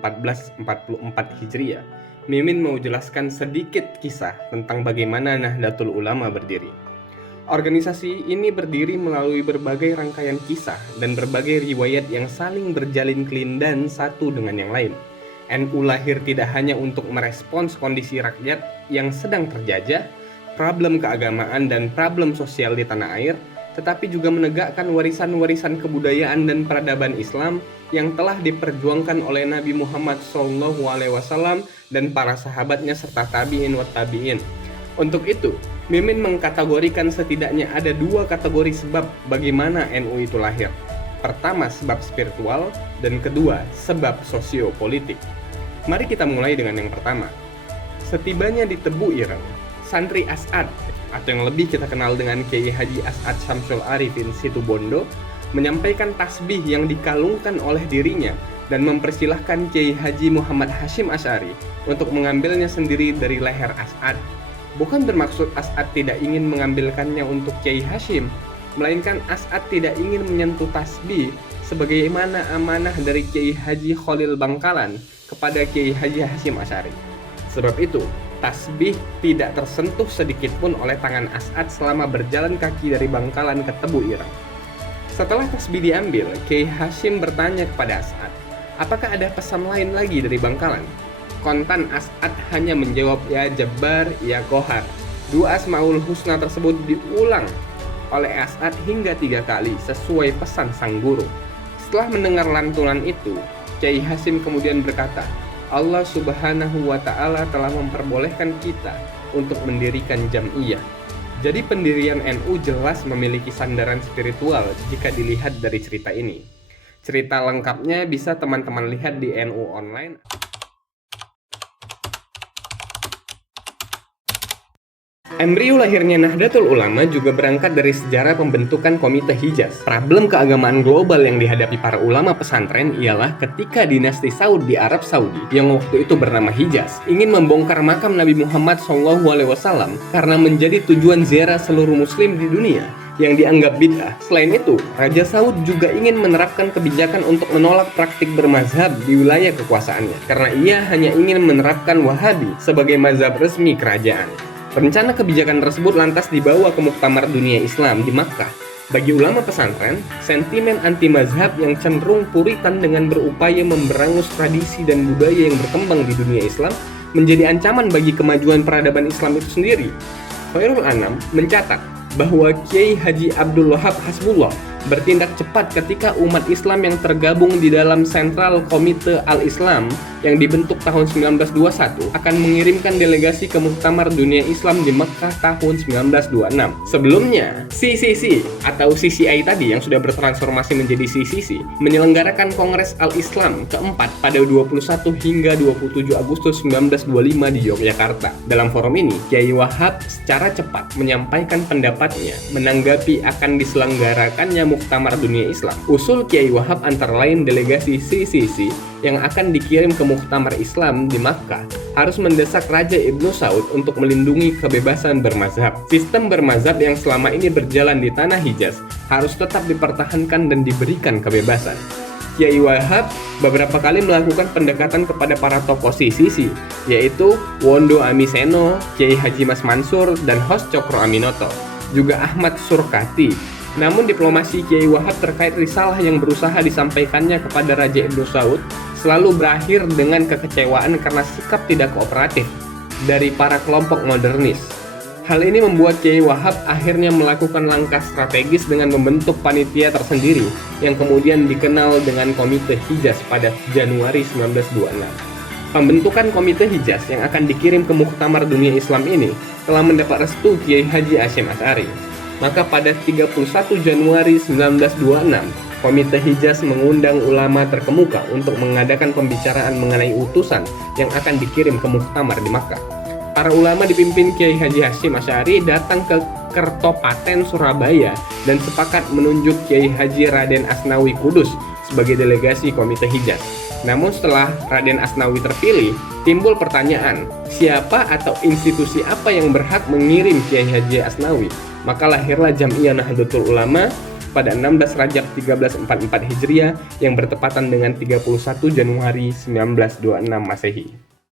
1444 Hijriah, Mimin mau jelaskan sedikit kisah tentang bagaimana Nahdlatul Ulama berdiri. Organisasi ini berdiri melalui berbagai rangkaian kisah dan berbagai riwayat yang saling berjalin kelindan satu dengan yang lain. NU lahir tidak hanya untuk merespons kondisi rakyat yang sedang terjajah, problem keagamaan dan problem sosial di tanah air, tetapi juga menegakkan warisan-warisan kebudayaan dan peradaban Islam yang telah diperjuangkan oleh Nabi Muhammad SAW dan para sahabatnya serta tabi'in wa tabi'in. Untuk itu, Mimin mengkategorikan setidaknya ada 2 kategori sebab bagaimana NU itu lahir. Pertama, sebab spiritual, dan kedua, sebab sosiopolitik. Mari kita mulai dengan yang pertama. Setibanya di Tebu Ireng, santri As'ad, atau yang lebih kita kenal dengan Kiai Haji As'ad Syamsul Arifin Situbondo, menyampaikan tasbih yang dikalungkan oleh dirinya dan mempersilahkan Kiai Haji Muhammad Hasyim Asy'ari untuk mengambilnya sendiri dari leher As'ad. Bukan bermaksud As'ad tidak ingin mengambilkannya untuk Kiai Hasyim, melainkan As'ad tidak ingin menyentuh tasbih sebagaimana amanah dari Kiai Haji Khalil Bangkalan kepada Kiai Haji Hasyim Asy'ari. Sebab itu, tasbih tidak tersentuh sedikit pun oleh tangan As'ad selama berjalan kaki dari Bangkalan ke Tebu Ireng. Setelah tasbih diambil, Kiai Hasyim bertanya kepada As'ad, apakah ada pesan lain lagi dari Bangkalan? Kontan As'ad hanya menjawab, ya Jabbar, ya Qahar. 2 Asmaul Husna tersebut diulang oleh As'ad hingga 3 kali sesuai pesan sang guru. Setelah mendengar lantunan itu, Kiai Hasyim kemudian berkata, Allah Subhanahu wa Ta'ala telah memperbolehkan kita untuk mendirikan jam'iyah. Jadi pendirian NU jelas memiliki sandaran spiritual jika dilihat dari cerita ini. Cerita lengkapnya bisa teman-teman lihat di NU Online. Embrio lahirnya Nahdlatul Ulama juga berangkat dari sejarah pembentukan Komite Hijaz. Problem keagamaan global yang dihadapi para ulama pesantren ialah ketika dinasti Saud di Arab Saudi, yang waktu itu bernama Hijaz, ingin membongkar makam Nabi Muhammad SAW karena menjadi tujuan ziarah seluruh muslim di dunia yang dianggap bid'ah. Selain itu, Raja Saud juga ingin menerapkan kebijakan untuk menolak praktik bermazhab di wilayah kekuasaannya, karena ia hanya ingin menerapkan Wahabi sebagai mazhab resmi kerajaan. Rencana kebijakan tersebut lantas dibawa ke Muktamar Dunia Islam di Makkah. Bagi ulama pesantren, sentimen anti-mazhab yang cenderung puritan dengan berupaya memberangus tradisi dan budaya yang berkembang di dunia Islam menjadi ancaman bagi kemajuan peradaban Islam itu sendiri. Khairul Anam mencatat bahwa Kiai Haji Abdul Wahab Hasbullah bertindak cepat ketika umat Islam yang tergabung di dalam Sentral Komite Al-Islam yang dibentuk tahun 1921 akan mengirimkan delegasi ke Muktamar Dunia Islam di Mekkah tahun 1926. Sebelumnya, CCC atau CCI tadi yang sudah bertransformasi menjadi CCC menyelenggarakan Kongres Al-Islam keempat pada 21 hingga 27 Agustus 1925 di Yogyakarta. Dalam forum ini, Kiai Wahab secara cepat menyampaikan pendapatnya menanggapi akan diselenggarakannya Muktamar Dunia Islam. Usul Kiai Wahab antara lain delegasi CCC yang akan dikirim ke Muktamar Islam di Makkah harus mendesak Raja Ibnu Saud untuk melindungi kebebasan bermazhab. Sistem bermazhab yang selama ini berjalan di tanah Hijaz harus tetap dipertahankan dan diberikan kebebasan. Kiai Wahab beberapa kali melakukan pendekatan kepada para tokoh CCC, yaitu Wondo Amiseno, Kiai Haji Mas Mansur, dan Hos Cokro Aminoto, juga Ahmad Surkati. Namun diplomasi Kiai Wahab terkait risalah yang berusaha disampaikannya kepada Raja Ibnu Saud selalu berakhir dengan kekecewaan karena sikap tidak kooperatif dari para kelompok modernis. Hal ini membuat Kiai Wahab akhirnya melakukan langkah strategis dengan membentuk panitia tersendiri yang kemudian dikenal dengan Komite Hijaz pada Januari 1926. Pembentukan Komite Hijaz yang akan dikirim ke Muktamar Dunia Islam ini telah mendapat restu Kiai Haji Hasyim Asy'ari. Maka pada 31 Januari 1926, Komite Hijaz mengundang ulama terkemuka untuk mengadakan pembicaraan mengenai utusan yang akan dikirim ke Muktamar di Makkah. Para ulama dipimpin Kiai Haji Hasyim Asy'ari datang ke Kertopaten Surabaya dan sepakat menunjuk Kiai Haji Raden Asnawi Kudus sebagai delegasi Komite Hijaz. Namun setelah Raden Asnawi terpilih, timbul pertanyaan, siapa atau institusi apa yang berhak mengirim Kiai Haji Asnawi? Maka lahirlah Jam'iyah Nahdlatul Ulama pada 16 Rajab 1344 Hijriah yang bertepatan dengan 31 Januari 1926 Masehi.